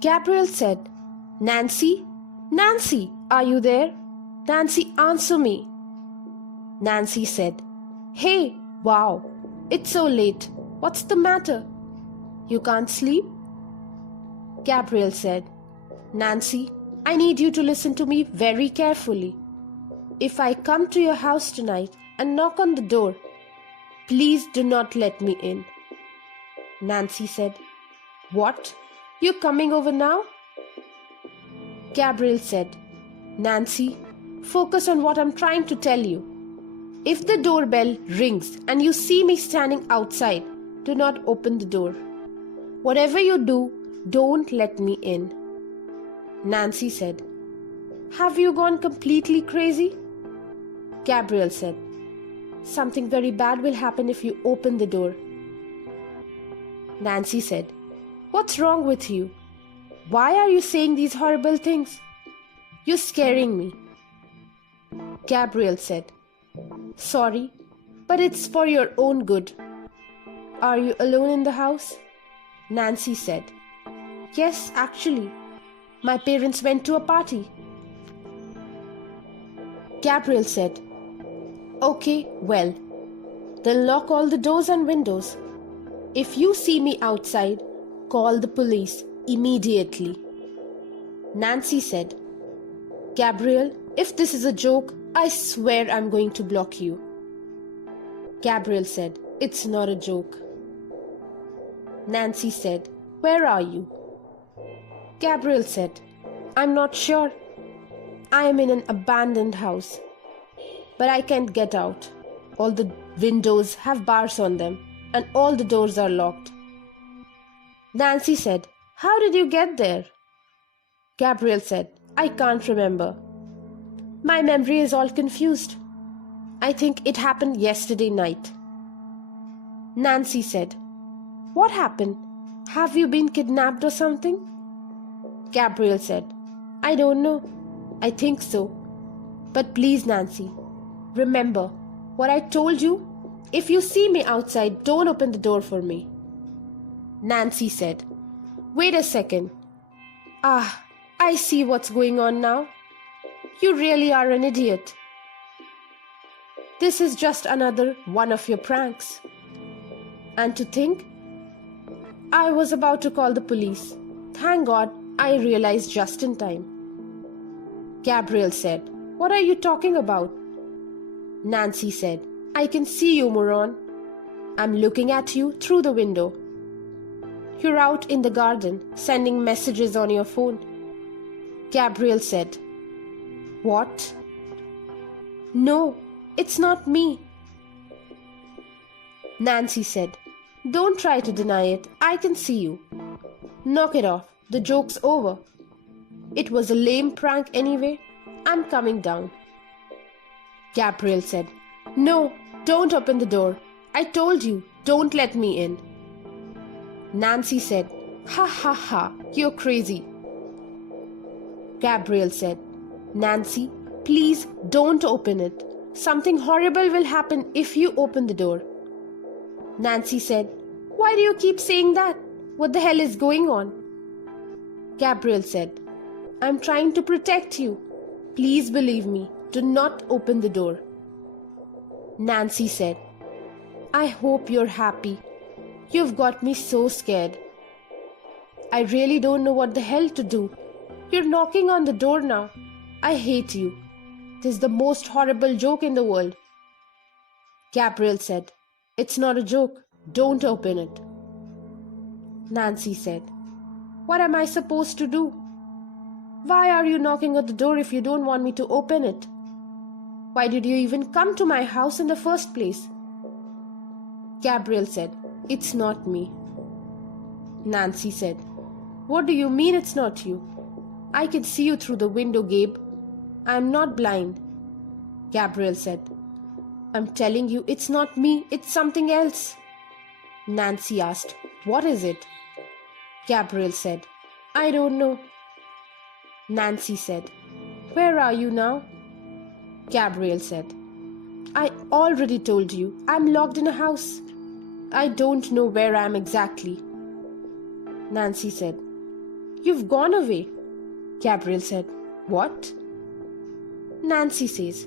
Gabriel said, Nancy? Nancy, are you there? Nancy, answer me. Nancy said, Hey, wow, it's so late. What's the matter? You can't sleep? Gabriel said, Nancy, I need you to listen to me very carefully. If I come to your house tonight and knock on the door, please do not let me in. Nancy said, What? You're coming over now? Gabriel said, Nancy, focus on what I'm trying to tell you. If the doorbell rings and you see me standing outside, do not open the door. Whatever you do, don't let me in. Nancy said, Have you gone completely crazy? Gabriel said, Something very bad will happen if you open the door. Nancy said, What's wrong with you? Why are you saying these horrible things? You're scaring me. Gabriel said, Sorry, but it's for your own good. Are you alone in the house? Nancy said, Yes, actually. My parents went to a party. Gabriel said, Okay, well, then lock all the doors and windows. If you see me outside, call the police immediately. Nancy said, Gabriel, if this is a joke, I swear I'm going to block you. Gabriel said, It's not a joke. Nancy said, Where are you? Gabriel said, I'm not sure. I am in an abandoned house, but I can't get out. All the windows have bars on them, and all the doors are locked. Nancy said, How did you get there? Gabriel said, I can't remember. My memory is all confused. I think it happened yesterday night. Nancy said, What happened? Have you been kidnapped or something? Gabriel said, I don't know. I think so. But please, Nancy, remember what I told you? If you see me outside, don't open the door for me. Nancy said, Wait a second. I see what's going on now. You really are an idiot. This is just another one of your pranks. And to think, I was about to call the police. Thank God I realized just in time. Gabriel said, What are you talking about? Nancy said, I can see you, moron. I'm looking at you through the window. You're out in the garden, sending messages on your phone. Gabriel said, What? No, it's not me. Nancy said, Don't try to deny it. I can see you. Knock it off. The joke's over. It was a lame prank anyway. I'm coming down. Gabriel said, No, don't open the door. I told you, don't let me in. Nancy said, Ha ha ha, you're crazy. Gabriel said, Nancy, please don't open it. Something horrible will happen if you open the door. Nancy said, Why do you keep saying that? What the hell is going on? Gabriel said, I'm trying to protect you. Please believe me. Do not open the door. Nancy said, I hope you're happy. You've got me so scared. I really don't know what the hell to do. You're knocking on the door now. I hate you. This is the most horrible joke in the world. Gabriel said, It's not a joke. Don't open it. Nancy said, What am I supposed to do? Why are you knocking at the door if you don't want me to open it? Why did you even come to my house in the first place? Gabriel said, It's not me. Nancy said, What do you mean it's not you? I can see you through the window, Gabe. I'm not blind. Gabriel said, I'm telling you, it's not me, it's something else. Nancy asked, What is it? Gabriel said, I don't know. Nancy said, Where are you now? Gabriel said, I already told you, I'm locked in a house. I don't know where I am exactly. Nancy said, You've gone away. Gabriel said, What? Nancy says,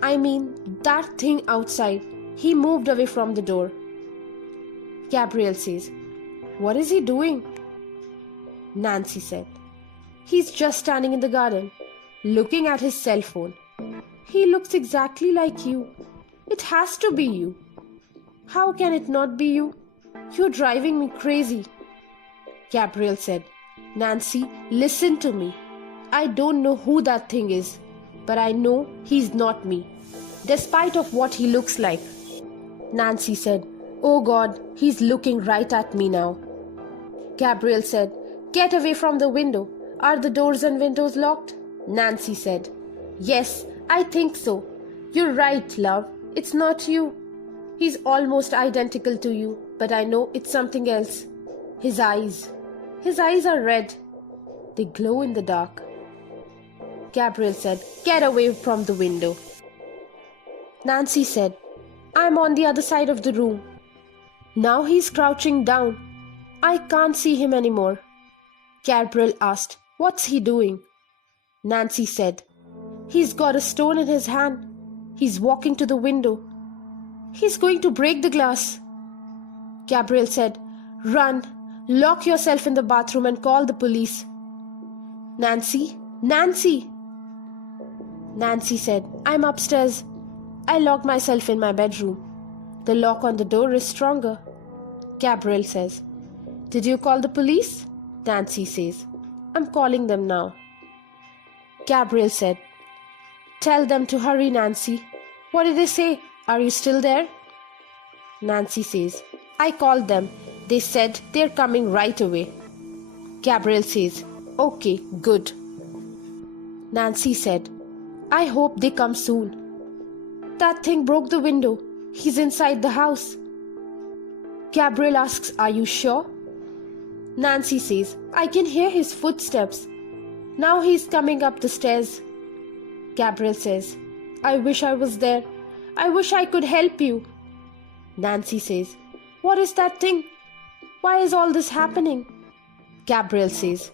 I mean, that thing outside. He moved away from the door. Gabriel says, What is he doing? Nancy said, He's just standing in the garden, looking at his cell phone. He looks exactly like you. It has to be you. How can it not be you? You're driving me crazy. Gabriel said, Nancy, listen to me. I don't know who that thing is, but I know he's not me, despite of what he looks like. Nancy said, Oh God, he's looking right at me now. Gabriel said, Get away from the window. Are the doors and windows locked? Nancy said, Yes, I think so. You're right, love. It's not you. He's almost identical to you, but I know it's something else. His eyes. His eyes are red. They glow in the dark. Gabriel said, Get away from the window. Nancy said, I'm on the other side of the room. Now he's crouching down. I can't see him anymore. Gabriel asked, What's he doing? Nancy said, He's got a stone in his hand. He's walking to the window. He's going to break the glass. Gabriel said, Run, lock yourself in the bathroom and call the police. Nancy, Nancy! Nancy said, I'm upstairs. I locked myself in my bedroom. The lock on the door is stronger. Gabriel says, Did you call the police? Nancy says, I'm calling them now. Gabriel said, Tell them to hurry, Nancy. What did they say? Are you still there? Nancy says, I called them. They said they're coming right away. Gabriel says, Okay, good. Nancy said, I hope they come soon. That thing broke the window. He's inside the house. Gabriel asks, Are you sure? Nancy says, I can hear his footsteps. Now he's coming up the stairs. Gabriel says, I wish I was there. I wish I could help you. Nancy says, What is that thing? Why is all this happening? Gabriel says,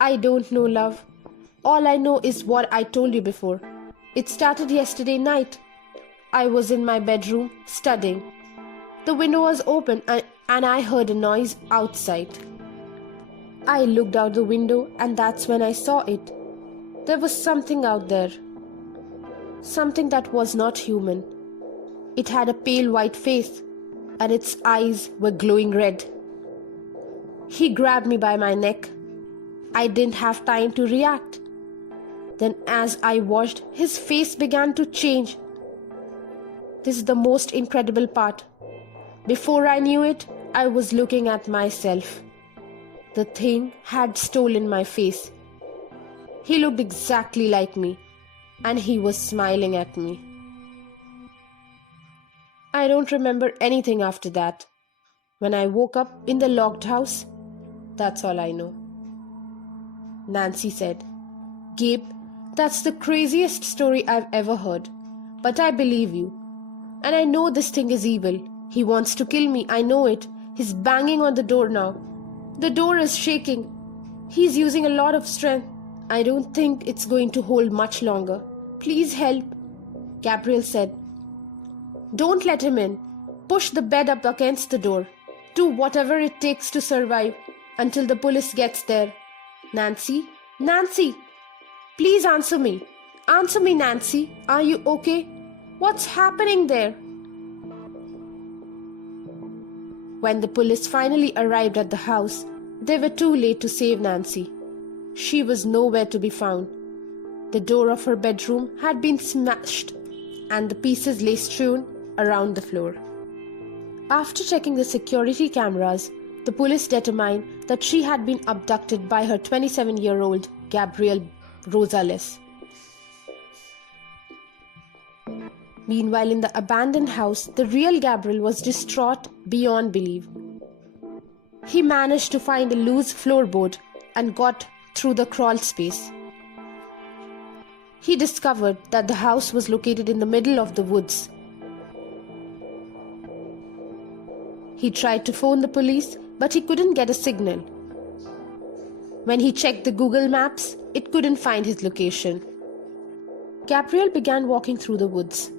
I don't know, love. All I know is what I told you before. It started yesterday night. I was in my bedroom studying. The window was open and I heard a noise outside. I looked out the window and that's when I saw it. There was something out there. Something that was not human. It had a pale white face and its eyes were glowing red. He grabbed me by my neck. I didn't have time to react. Then as I watched, his face began to change. This is the most incredible part. Before I knew it, I was looking at myself. The thing had stolen my face. He looked exactly like me, and he was smiling at me. I don't remember anything after that. When I woke up in the locked house, that's all I know. Nancy said, Gabe, that's the craziest story I've ever heard. But I believe you. And I know this thing is evil. He wants to kill me, I know it. He's banging on the door now. The door is shaking. He's using a lot of strength. I don't think it's going to hold much longer. Please help. Gabriel said, Don't let him in. Push the bed up against the door. Do whatever it takes to survive until the police gets there. Nancy? Nancy! Please answer me. Answer me, Nancy. Are you okay? What's happening there? When the police finally arrived at the house, they were too late to save Nancy. She was nowhere to be found. The door of her bedroom had been smashed, and the pieces lay strewn around the floor. After checking the security cameras, the police determined that she had been abducted by her 27-year-old Gabriel Rosales. Meanwhile, in the abandoned house, the real Gabriel was distraught beyond belief. He managed to find a loose floorboard and got through the crawl space. He discovered that the house was located in the middle of the woods. He tried to phone the police, but he couldn't get a signal. When he checked the Google Maps, it couldn't find his location. Gabriel began walking through the woods.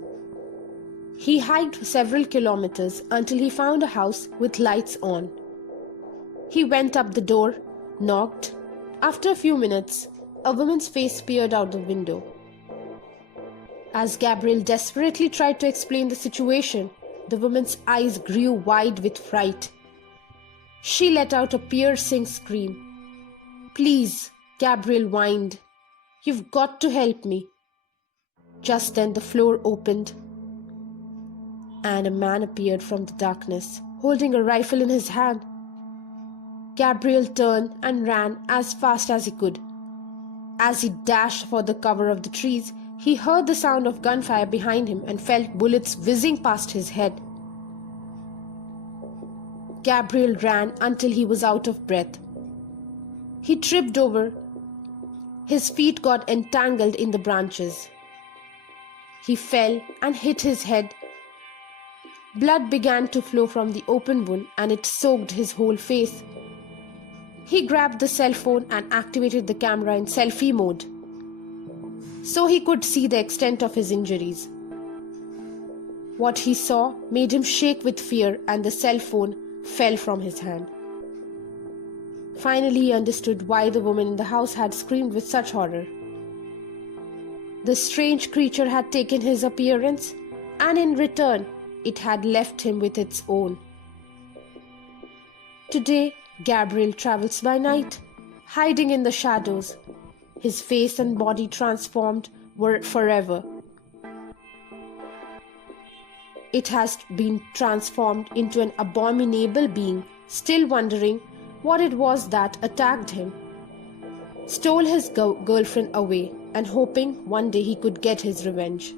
He hiked several kilometers until he found a house with lights on. He went up the door, knocked. After a few minutes, a woman's face peered out the window. As Gabriel desperately tried to explain the situation, the woman's eyes grew wide with fright. She let out a piercing scream. "Please," Gabriel whined. "You've got to help me." Just then the floor opened, and a man appeared from the darkness, holding a rifle in his hand. Gabriel turned and ran as fast as he could. As he dashed for the cover of the trees, he heard the sound of gunfire behind him and felt bullets whizzing past his head. Gabriel ran until he was out of breath. He tripped over. His feet got entangled in the branches. He fell and hit his head. Blood began to flow from the open wound and it soaked his whole face. He grabbed the cell phone and activated the camera in selfie mode, so he could see the extent of his injuries. What he saw made him shake with fear and the cell phone fell from his hand. Finally, he understood why the woman in the house had screamed with such horror. The strange creature had taken his appearance, and in return, it had left him with its own. Today, Gabriel travels by night, hiding in the shadows. His face and body transformed forever. It has been transformed into an abominable being, still wondering what it was that attacked him, stole his girlfriend away, and hoping one day he could get his revenge.